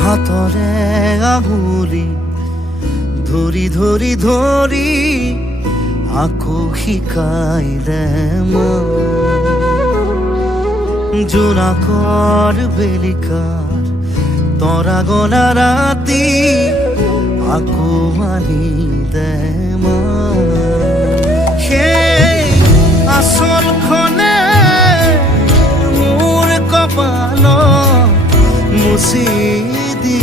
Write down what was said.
হাতৰে আঙুলি ধৰি ধৰি ধৰি আকৌ শিকাই দে জোনাকৰ বেলিকাৰ তৰা গনা ৰাতি আকৌ আনি দে সেই আচলখনে মোৰ কপালত মুচি দি